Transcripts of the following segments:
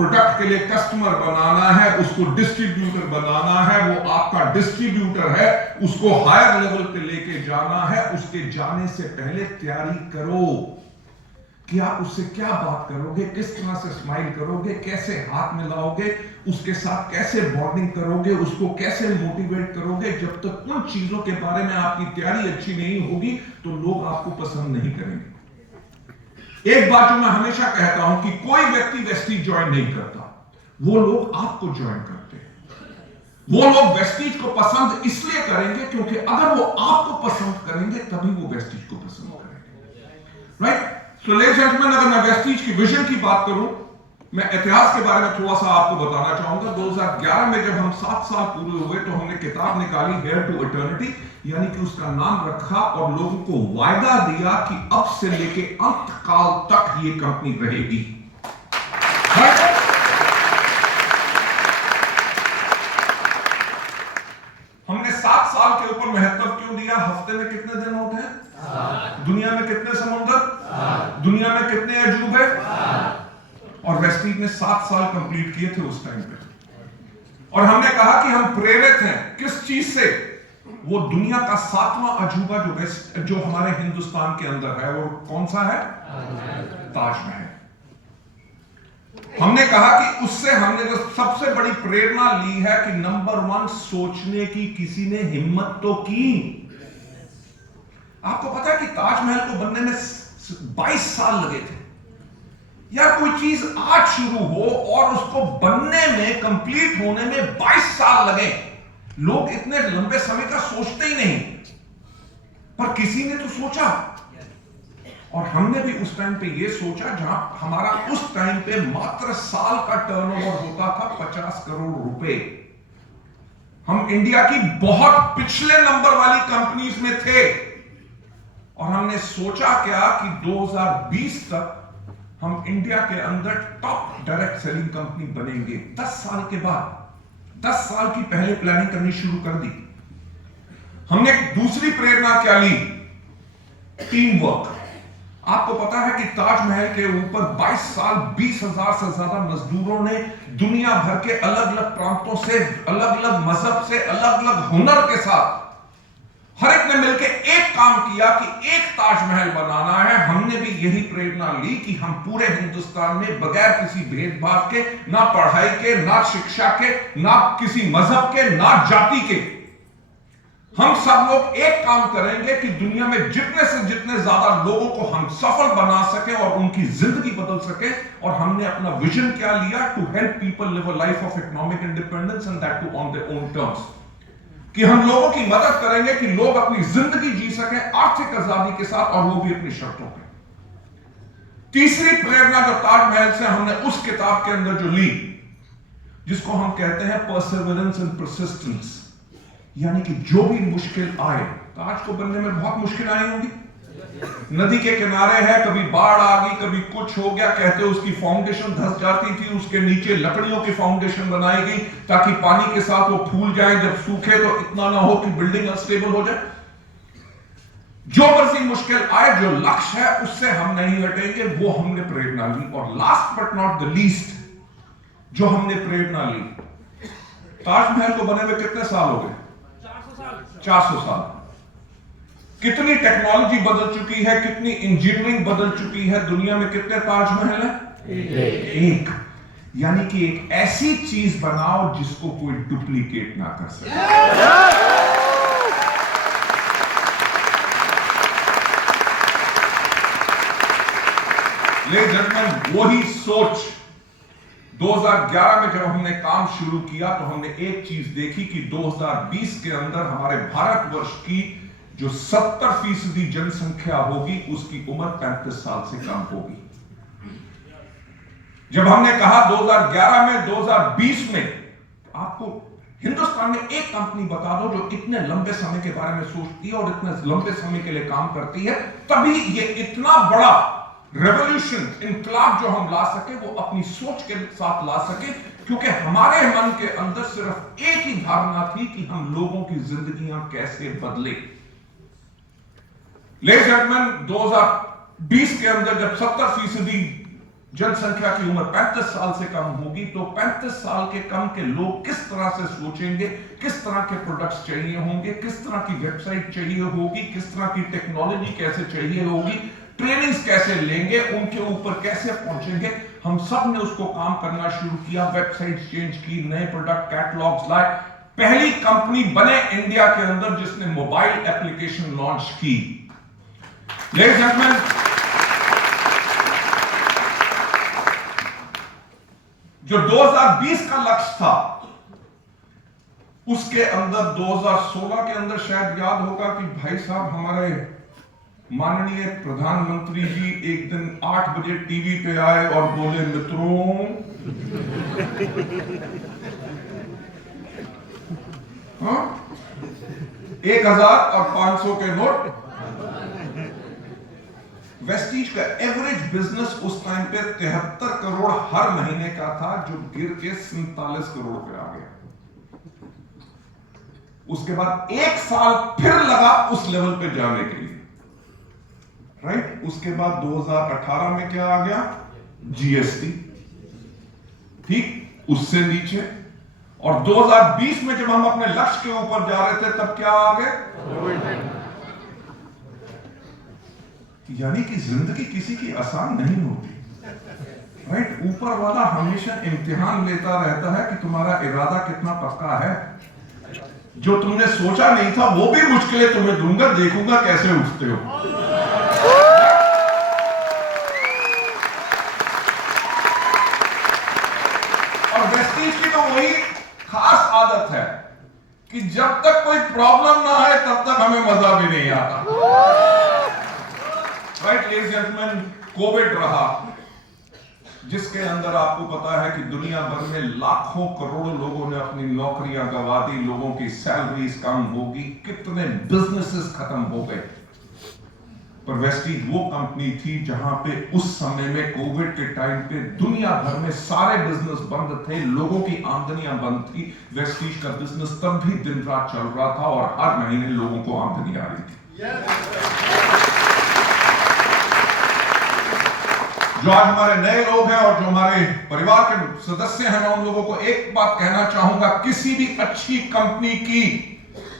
Product के लिए customer बनाना है, उसको डिस्ट्रीब्यूटर बनाना है, वो आपका डिस्ट्रीब्यूटर है, उसको हायर लेवल पे लेके जाना है। उसके जाने से पहले तैयारी करो कि आप उससे क्या बात करोगे, किस तरह से स्माइल करोगे, कैसे हाथ मिलाओगे, उसके साथ कैसे बॉन्डिंग करोगे, उसको कैसे मोटिवेट करोगे। जब तक उन चीजों के बारे में आपकी तैयारी अच्छी नहीं होगी तो लोग आपको पसंद नहीं करेंगे। एक बात जो मैं हमेशा कहता हूं कि कोई व्यक्ति वेस्टीज ज्वाइन नहीं करता, वो लोग आपको ज्वाइन करते हैं। वो लोग वेस्टीज को पसंद इसलिए करेंगे क्योंकि अगर वो आपको पसंद करेंगे तभी वो वेस्टीज को पसंद करेंगे। Right? So ladies and gentleman, अगर मैं वेस्टीज की विजन की बात करूं, मैं इतिहास के बारे में थोड़ा सा आपको बताना चाहूंगा। 2011 में जब हम 7 साल पूरे हुए तो हमने किताब निकाली हेयर टू इटर्निटी, यानी कि उसका नाम रखा और लोगों को वायदा दिया कि अब से लेके अंत काल तक ये कंपनी रहेगी। हमने 7 साल के ऊपर महत्व क्यों दिया? हफ्ते में कितने दिन होते हैं? दुनिया में कितने समुद्र? दुनिया में कितने अजूबे? और वेस्टीज ने 7 साल कंप्लीट किए थे उस टाइम पे। और हमने कहा कि हम प्रेरित हैं किस चीज से? वो दुनिया का 7वां अजूबा जो हमारे हिंदुस्तान के अंदर है, वो कौन सा है? ताजमहल। हमने कहा कि उससे हमने जो सबसे बड़ी प्रेरणा ली है कि नंबर 1 सोचने की किसी ने हिम्मत तो की। आपको पता है कि ताजमहल को बनने में 22 साल लगे थे। यार, कोई चीज आज शुरू हो और उसको बनने में, कंप्लीट होने में 22 साल लगे। लोग इतने लंबे समय का सोचते ही नहीं, पर किसी ने तो सोचा। और हमने भी उस टाइम पे ये सोचा जहां हमारा उस टाइम पे मात्र साल का टर्नओवर होता था 50 करोड़ रुपए। हम इंडिया की बहुत पिछले नंबर वाली कंपनीज में थे। और हमने सोचा क्या कि 2020 तक हम इंडिया के अंदर टॉप डायरेक्ट सेलिंग कंपनी बनेंगे। 10 साल के बाद, 10 साल की पहले प्लानिंग करनी शुरू कर दी। हमने दूसरी प्रेरणा क्या ली? Team work. आपको पता है कि ताजमहल के ऊपर 22 साल 20,000 से ज्यादा मजदूरों ने दुनिया भर के अलग अलग प्रांतों से, अलग अलग मजहब से, अलग अलग हुनर के साथ हर एक ने मिलकर एक काम किया कि एक ताजमहल बनाना है। हमने भी यही प्रेरणा ली कि हम पूरे हिंदुस्तान में बगैर किसी भेदभाव के, ना पढ़ाई के, ना शिक्षा के, ना किसी मजहब के, ना जाति के, हम सब लोग एक काम करेंगे कि दुनिया में जितने से जितने ज्यादा लोगों को हम सफल बना सके और उनकी जिंदगी बदल सके। और हमने अपना विजन क्या लिया? To help people live a life of economic independence and that too on their own terms. कि हम लोगों की मदद करेंगे कि लोग अपनी जिंदगी जी सकें आर्थिक आजादी के साथ, और वो भी अपनी शर्तों पे। तीसरी प्रेरणा जो ताजमहल से हमने उस किताब के अंदर जो ली, जिसको हम कहते हैं परसिवरेंस एंड परसिस्टेंस, यानी कि जो भी मुश्किल आए, ताज को बनने में बहुत मुश्किल आई होंगी। नदी के किनारे है, कभी बाढ़ आ गई, कभी कुछ हो गया, कहते उसकी फाउंडेशन धंस जाती थी, उसके नीचे लकड़ियों की फाउंडेशन बनाई गई ताकि पानी के साथ वो फूल जाए, जब सूखे तो इतना ना हो कि बिल्डिंग अनस्टेबल हो जाए। जो मर्जी मुश्किल आए, जो लक्ष्य है उससे हम नहीं हटेंगे, वो हमने प्रेरणा ली। और last but not the least जो हमने प्रेरणा ली, ताजमहल को बने हुए कितने साल हो गए? 400 साल। कितनी टेक्नोलॉजी बदल चुकी है, कितनी इंजीनियरिंग बदल चुकी है। दुनिया में कितने ताजमहल है? एक। यानी कि एक ऐसी चीज बनाओ जिसको कोई डुप्लीकेट ना कर सके। लेकिन जब वही सोच 2011 में जब हमने काम शुरू किया तो हमने एक चीज देखी कि 2020 के अंदर हमारे भारतवर्ष की जो 70% जनसंख्या होगी, उसकी उम्र 35 साल से कम होगी। जब हमने कहा 2011 में, 2020 में, आपको हिंदुस्तान में एक कंपनी बता दो जो इतने लंबे समय के बारे में सोचती है और इतने लंबे समय के लिए काम करती है, तभी ये इतना बड़ा रेवोल्यूशन, इनकलाब जो हम ला सके, वो अपनी सोच के साथ ला सके। क्योंकि हमारे मन के अंदर सिर्फ एक ही धारणा थी कि हम लोगों की जिंदगियां कैसे बदले। लेडीज एंड जेंटलमैन, 2020 के अंदर जब 70% जनसंख्या की उम्र 35 साल से कम होगी, तो 35 साल के कम के लोग किस तरह से सोचेंगे, किस तरह के प्रोडक्ट्स चाहिए होंगे, किस तरह की वेबसाइट चाहिए होगी, किस तरह की टेक्नोलॉजी कैसे चाहिए होगी, ट्रेनिंग्स कैसे लेंगे, उनके ऊपर कैसे पहुंचेंगे। हम सब ने उसको काम करना शुरू किया, वेबसाइट चेंज की, नए प्रोडक्ट कैटलॉग्स लाए। पहली कंपनी बने इंडिया के अंदर जिसने मोबाइल एप्लीकेशन लॉन्च की। लेडीज एंड जेंटलमैन, जो 2020 का लक्ष्य था, उसके अंदर 2016 के अंदर शायद याद होगा कि भाई साहब हमारे माननीय प्रधानमंत्री जी एक दिन 8 बजे टीवी पे आए और बोले, मित्रों 1000 और 500 के नोट। वेस्टीज का एवरेज बिजनेस उस टाइम पे 73 करोड़ हर महीने का था, जो गिर के 47 करोड़ पे आ गया। उसके बाद 1 साल फिर लगा उस लेवल पे जाने के लिए, राइट। उसके बाद 2018 में क्या आ गया, जीएसटी, ठीक, उससे नीचे। और 2020 में जब हम अपने लक्ष्य के ऊपर जा रहे थे, तब क्या आ गए, यानी कि जिंदगी किसी की आसान नहीं होती, राइट। ऊपर वाला हमेशा इम्तिहान लेता रहता है कि तुम्हारा इरादा कितना पक्का है। जो तुमने सोचा नहीं था वो भी मुश्किलें तुम्हें दूंगा, देखूंगा कैसे उठते हो। और वेस्टीज की तो वही खास आदत है कि जब तक कोई प्रॉब्लम ना आए तब तक हमें मजा भी नहीं आता, right. Ladies and gentleman, Covid रहा, जिसके अंदर आपको पता है कि दुनिया भर में लाखों करोड़ों लोगों ने अपनी नौकरियां गंवा दी, लोगों की सैलरीज कम होगी, कितने बिजनेसेस खत्म हो गए। पर वेस्टीज वो कंपनी थी जहां पे उस समय में कोविड के टाइम पे दुनिया भर में सारे बिजनेस बंद थे, लोगों की आमदनियां बंद थी। वेस्टीज का बिजनेस तब भी दिन रात चल रहा था और हर महीने लोगों को आमदनी आ रही थी। जो आज हमारे नए लोग हैं और जो हमारे परिवार के सदस्य हैं, मैं उन लोगों को एक बात कहना चाहूंगा, किसी भी अच्छी कंपनी की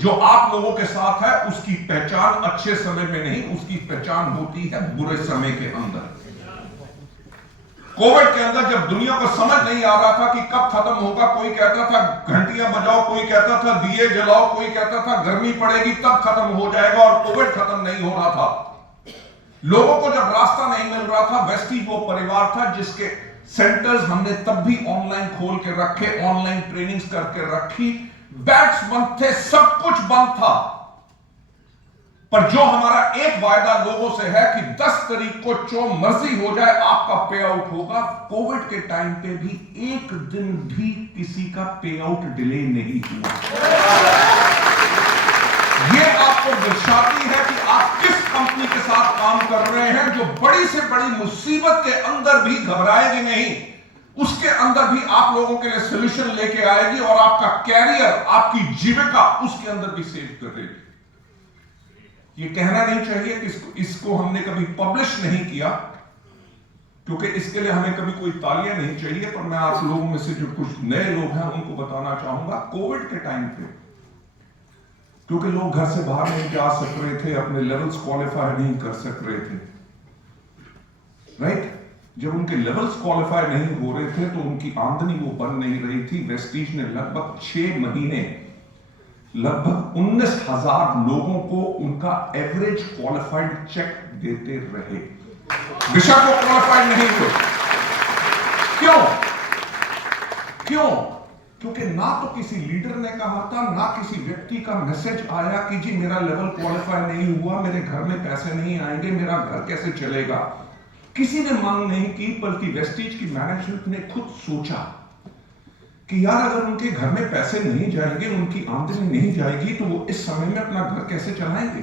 जो आप लोगों के साथ है, उसकी पहचान अच्छे समय में नहीं, उसकी पहचान होती है बुरे समय के अंदर। कोविड के अंदर जब दुनिया को समझ नहीं आ रहा था कि कब खत्म होगा, कोई कहता था घंटियां बजाओ, कोई कहता था दिए जलाओ, कोई कहता था गर्मी पड़ेगी तब खत्म हो जाएगा, और कोविड खत्म नहीं हो रहा था। लोगों को जब रास्ता नहीं मिल रहा था, वेस्टीज वो परिवार था जिसके सेंटर्स हमने तब भी ऑनलाइन खोल के रखे, ऑनलाइन ट्रेनिंग्स करके रखी। बैट्स बंद थे, सब कुछ बंद था, पर जो हमारा एक वायदा लोगों से है कि 10 तारीख को जो मर्जी हो जाए आपका पे आउट होगा। कोविड के टाइम पे भी एक दिन भी किसी का पे आउट डिले नहीं हुआ। यह आपको दर्शाती है कि आप किस कंपनी के साथ काम कर रहे हैं, जो बड़ी से बड़ी मुसीबत के अंदर भी घबराएगी नहीं, उसके अंदर भी आप लोगों के लिए सॉल्यूशन लेके आएगी और आपका कैरियर, आपकी जीविका उसके अंदर भी सेव करेगी। ये कहना नहीं चाहिए कि इसको हमने कभी पब्लिश नहीं किया, क्योंकि इसके लिए हमें कभी कोई तालियां नहीं चाहिए, पर मैं आप लोगों में से जो कुछ नए लोग हैं उनको बताना चाहूंगा, कोविड के टाइम पे क्योंकि लोग घर से बाहर नहीं जा सक रहे थे, अपने लेवल्स क्वालिफाई नहीं कर सक रहे थे, राइट। जब उनके लेवल्स क्वालिफाई नहीं हो रहे थे तो उनकी आमदनी वो बन नहीं रही थी। वेस्टीज ने लगभग 6 महीने लगभग 19,000 लोगों को उनका एवरेज क्वालिफाइड चेक देते रहे, बेशक वो क्वालिफाइड नहीं हुए। क्यों? क्योंकि ना तो किसी लीडर ने कहा था, ना किसी व्यक्ति का मैसेज आया कि जी मेरा लेवल क्वालिफाई नहीं हुआ, मेरे घर में पैसे नहीं आएंगे, मेरा घर कैसे चलेगा। किसी ने मांग नहीं की, बल्कि वेस्टीज की मैनेजमेंट ने खुद सोचा कि यार अगर उनके घर में पैसे नहीं जाएंगे, उनकी आमदनी नहीं जाएगी, तो वो इस समय में अपना घर कैसे चलाएंगे,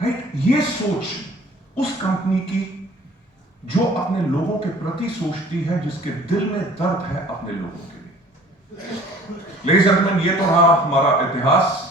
राइट। ये सोच उस कंपनी की जो अपने लोगों के प्रति सोचती है, जिसके दिल में दर्द है अपने लोगों के लिए। लेडीज एंड जेंटलमैन, ये तो रहा हमारा इतिहास।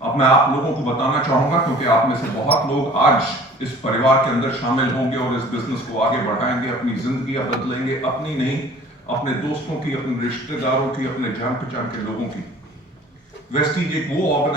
अब मैं आप लोगों को बताना चाहूंगा, क्योंकि आप में से बहुत लोग आज इस परिवार के अंदर शामिल होंगे और इस बिजनेस को आगे बढ़ाएंगे, अपनी जिंदगी बदलेंगे, अपनी नहीं, अपने दोस्तों की, अपने रिश्तेदारों की, अपने जान पहचान के लोगों की। वेस्टीज एक वो